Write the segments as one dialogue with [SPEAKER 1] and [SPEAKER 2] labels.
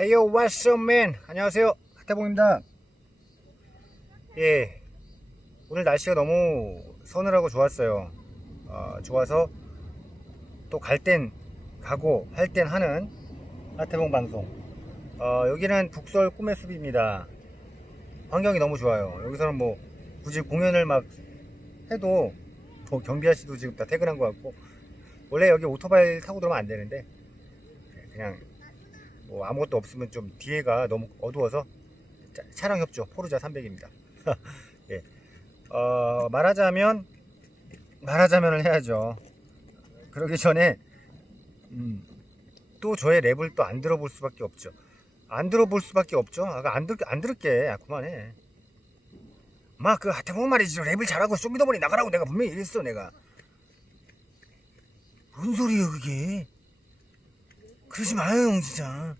[SPEAKER 1] Up, man? 안녕하세요. 하태봉입니다. 예, 오늘 날씨가 너무 서늘하고 좋았어요. 어, 좋아서 또 갈 땐 가고 할 땐 하는 하태봉 방송. 어, 여기는 북설 꿈의 숲입니다. 환경이 너무 좋아요. 여기서는 뭐 굳이 공연을 막 해도 뭐 경비 아 씨도 지금 다 퇴근한 것 같고 원래 여기 오토바이 타고 들어오면 안 되는데 그냥 뭐 아무것도 없으면 좀 뒤에가 너무 어두워서 차- 차량 협조 포르자 300입니다. 예. 어, 말하자면 말하자면을 해야죠. 그러기 전에 음, 또 저의 랩을 또 안 들어볼 수밖에 없죠. 안 들어볼 수밖에 없죠. 아까 안, 들, 안 들을게. 아, 그만해. 막 그 하태봉 말이지 랩을 잘하고 쇼미더머니 나가라고 내가 분명히 이랬어 내가. 뭔 소리예요 그게? 그러지 마요 형 진짜.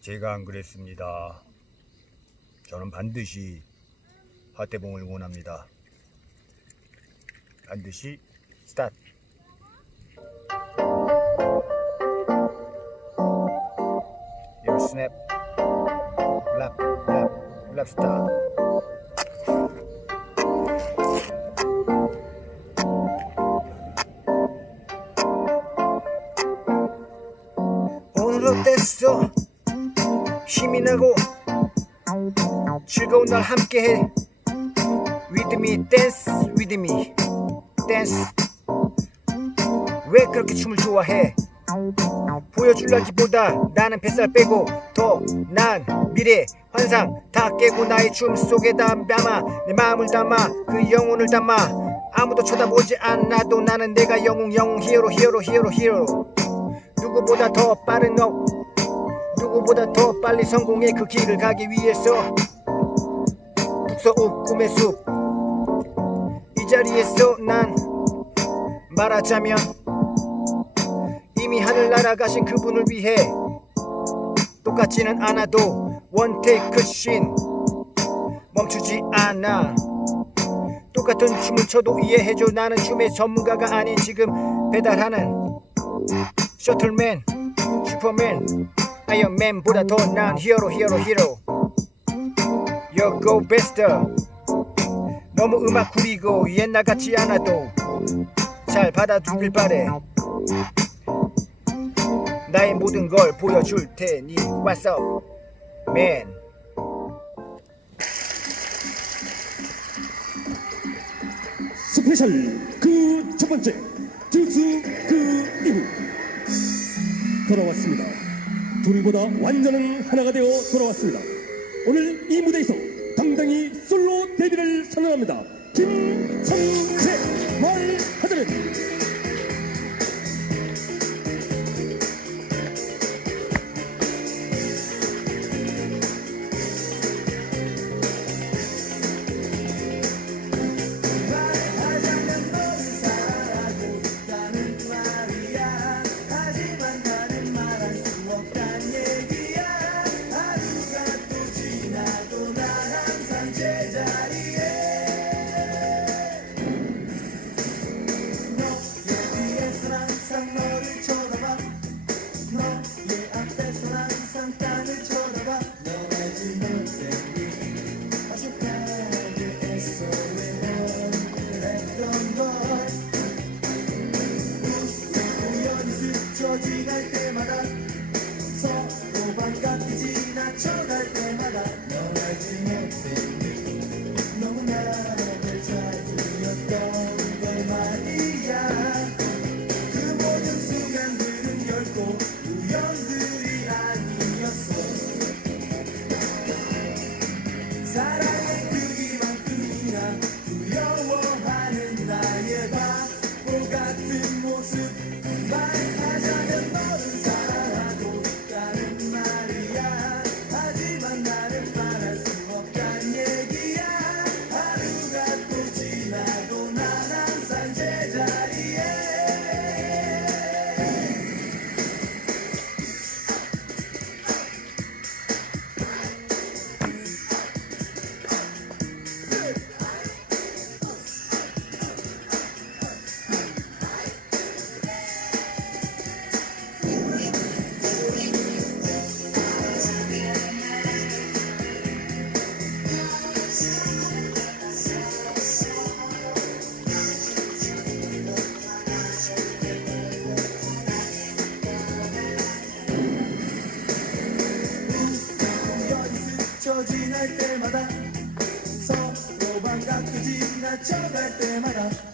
[SPEAKER 1] 제가 안 그랬습니다. 저는 반드시 하태봉을 원합니다. 반드시 스타트. Lap, lap star. 오늘 어땠어? 힘이 나고 즐거운 날 함께해. With me, dance with me, dance. 왜 그렇게 춤을 좋아해? 보여줄라기보다 나는 뱃살 빼고 더 난 미래 환상 다 깨고 나의 춤 속에 담아 내 마음을 담아 그 영혼을 담아 아무도 쳐다보지 않아도 나는 내가 영웅 영웅 히어로 히어로 히어로 히어로 누구보다 더 빠른 너 누구보다 더 빨리 성공의 그 길을 가기 위해서. 북서욱 꿈의 숲 이 자리에서 난 말하자면 이미 하늘 날아가신 그분을 위해 똑같지는 않아도 원테이크 신 멈추지 않아. 똑같은 춤을 춰도 이해해줘. 나는 춤의 전문가가 아닌 지금 배달하는 셔틀맨 슈퍼맨 아이언맨보다 더 난 히어로 히어로 히어로. Go best 너무 음악 구리고 옛날 같지 않아도 잘 받아주길 바래. 나의 모든 걸 보여줄 테니 What's up, man?
[SPEAKER 2] 스페셜 그 첫 번째 듀스 그 이후 돌아왔습니다. 둘보다 완전한 하나가 되어 돌아왔습니다. 오늘 이 무대에서 당당히 솔로 데뷔를 선언합니다. 김성재 말 하자면
[SPEAKER 3] 지 지날 때마다 서로 반갑게 지나쳐갈 때마다